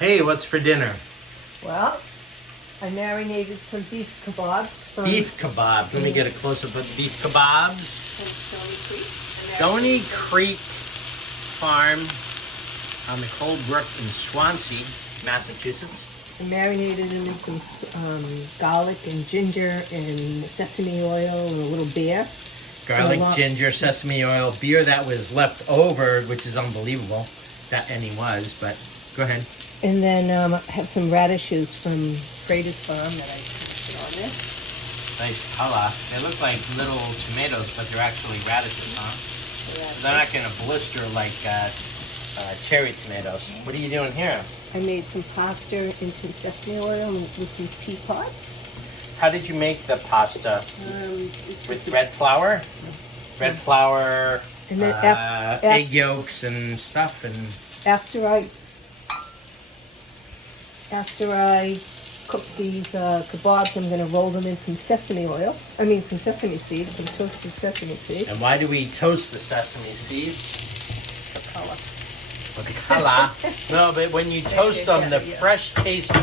Hey, what's for dinner? Well, I marinated some beef kebabs from Beef kebabs. Let me get a close-up of beef kebabs. Stony Creek. Stony Creek Farm on the Cold Brook in Swansea, Massachusetts. I marinated them in some garlic and ginger and sesame oil and a little beer. Garlic, ginger, sesame oil, beer that was left over, which is unbelievable. And he was, but go ahead. And then I have some radishes from Radish farm that I put on this. Nice color. They look like little tomatoes, but they're actually radishes, huh? Yeah. They're not going to blister like cherry tomatoes. What are you doing here? I made some pasta in some sesame oil with some pea pods. How did you make the pasta? With red flour? Red flour, And then egg yolks and stuff. And after I cook these kebabs, I'm going to roll them in some sesame oil. I mean, some sesame seeds, some toasted sesame seeds. And why do we toast the sesame seeds? For color. For the color. No, but when you toast them, the fresh taste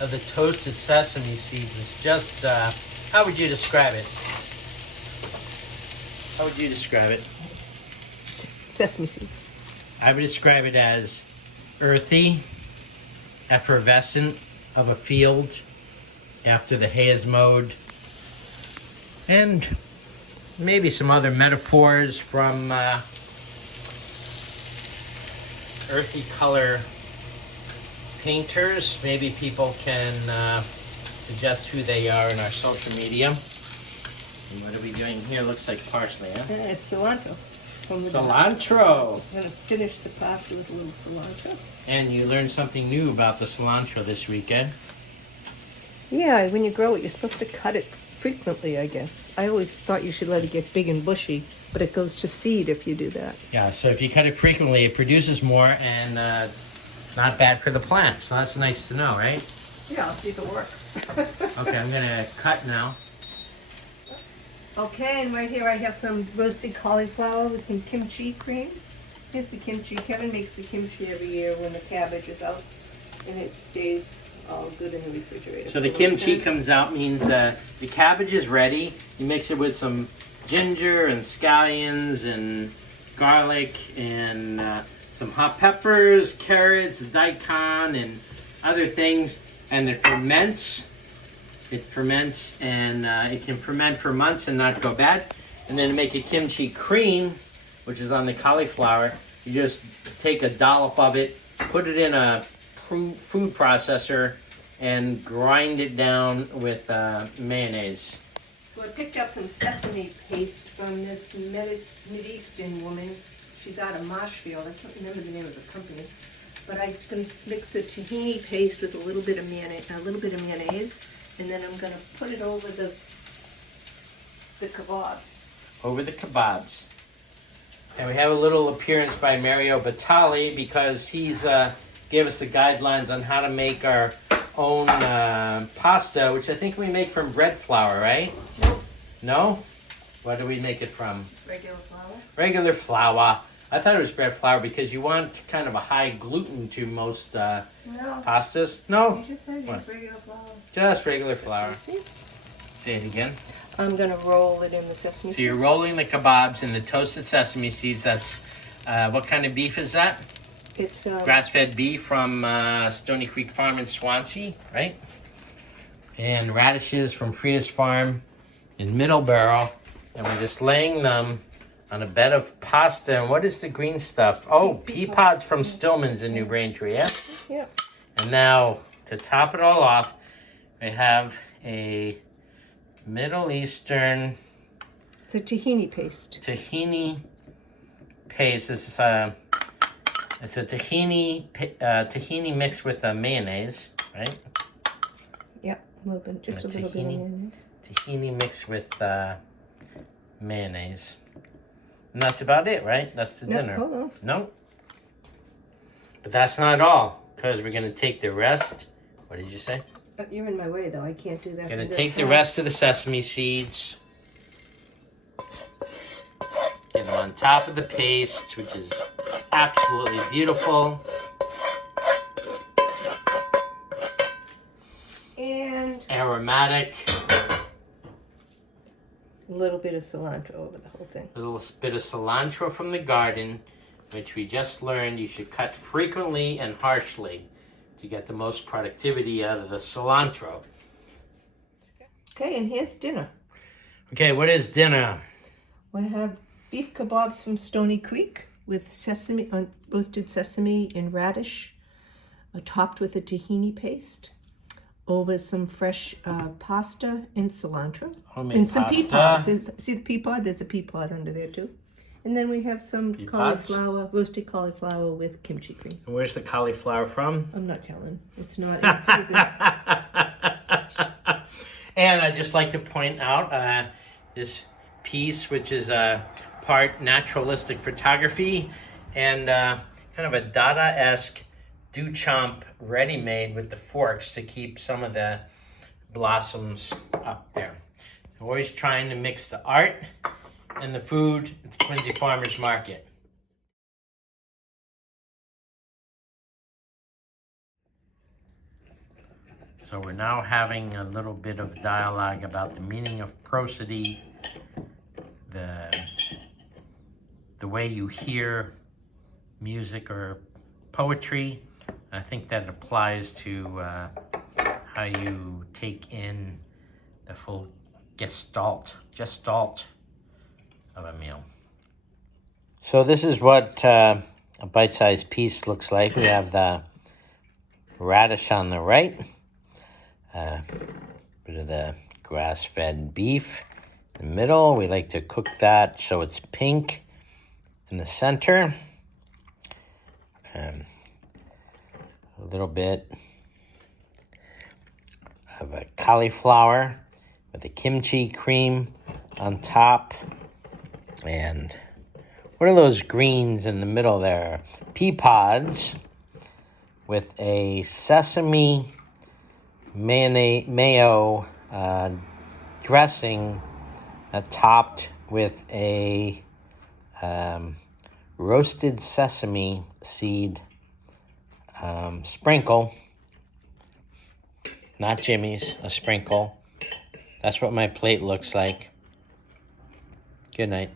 of the toasted sesame seeds is just, how would you describe it? How would you describe it? Sesame seeds. I would describe it as earthy, effervescent of a field after the hay is mowed, and maybe some other metaphors from earthy color painters. Maybe people can suggest who they are in our social media. And what are we doing here? Looks like parsley, huh? It's cilantro. Cilantro! I'm going to finish the pasta with a little cilantro. And you learned something new about the cilantro this weekend. Yeah, when you grow it, you're supposed to cut it frequently, I guess. I always thought you should let it get big and bushy, but it goes to seed if you do that. Yeah, so if you cut it frequently, it produces more, and it's not bad for the plant. So that's nice to know, right? Yeah, I'll see if it works. Okay, I'm going to cut now. Okay, and right here I have some roasted cauliflower with some kimchi cream. Here's the kimchi. Kevin makes the kimchi every year when the cabbage is out, and it stays all good in the refrigerator. So the kimchi comes out means the cabbage is ready. You mix it with some ginger and scallions and garlic and some hot peppers, carrots, daikon, and other things, and it ferments. It ferments, and it can ferment for months and not go bad. And then to make a kimchi cream, which is on the cauliflower, you just take a dollop of it, put it in a food processor, and grind it down with mayonnaise. So I picked up some sesame paste from this Mid-Eastern woman. She's out of Marshfield. I can't remember the name of the company. But I can mix the tahini paste with a little bit of mayonnaise. And then I'm going to put it over the kebabs. Over the kebabs. And we have a little appearance by Mario Batali because he's gave us the guidelines on how to make our own pasta, which I think we make from bread flour, right? No? What do we make it from? Regular flour. Regular flour. I thought it was bread flour because you want kind of a high gluten to most pastas. No? You just said just regular flour. Just regular flour. Seeds. Say it again. I'm going to roll it in the sesame seeds. So you're rolling the kebabs in the toasted sesame seeds. That's, what kind of beef is that? It's grass-fed beef from Stony Creek Farm in Swansea, right? And radishes from Frida's Farm in Middleborough. And we're just laying them on a bed of pasta. And what is the green stuff? Oh, pea pods from Stillman's in New Braintree, yeah? Yeah. And now, to top it all off, we have a Middle Eastern... It's a tahini paste. Tahini paste. This is it's a tahini mixed with mayonnaise, right? Yeah, a little bit, just a little bit of mayonnaise. Tahini mixed with mayonnaise. And that's about it, right? That's the dinner. Hold on. No. But that's not all, because we're going to take the rest. What did you say? You're in my way, though. I can't do that. Going to take the rest of the sesame seeds. Get them on top of the paste, which is absolutely beautiful. aromatic. A little bit of cilantro over the whole thing. A little bit of cilantro from the garden, which we just learned you should cut frequently and harshly to get the most productivity out of the cilantro. Okay, and here's dinner. Okay, what is dinner? We have beef kebabs from Stony Creek with sesame, roasted sesame and radish, topped with a tahini paste, over some fresh pasta and cilantro. Homemade and some pasta. pea pods. See the pea pod? There's a pea pod under there too. And then we have some Pea pods? cauliflower, roasted cauliflower with kimchi cream. And where's the cauliflower from? I'm not telling. It's not in season. And I'd just like to point out this piece, which is part naturalistic photography and kind of a Dada-esque Duchamp ready-made with the forks to keep some of the blossoms up there. Always trying to mix the art and the food at the Quincy Farmers Market. So we're now having a little bit of dialogue about the meaning of prosody, the way you hear music or poetry. I think that applies to how you take in the full gestalt of a meal. So this is what a bite-sized piece looks like. We have the radish on the right. Bit of the grass-fed beef in the middle. We like to cook that so it's pink in the center. A little bit of a cauliflower with the kimchi cream on top. And what are those greens in the middle there? Pea pods with a sesame mayo dressing topped with a roasted sesame seed sprinkle. Not Jimmy's, a sprinkle. That's what my plate looks like. Good night.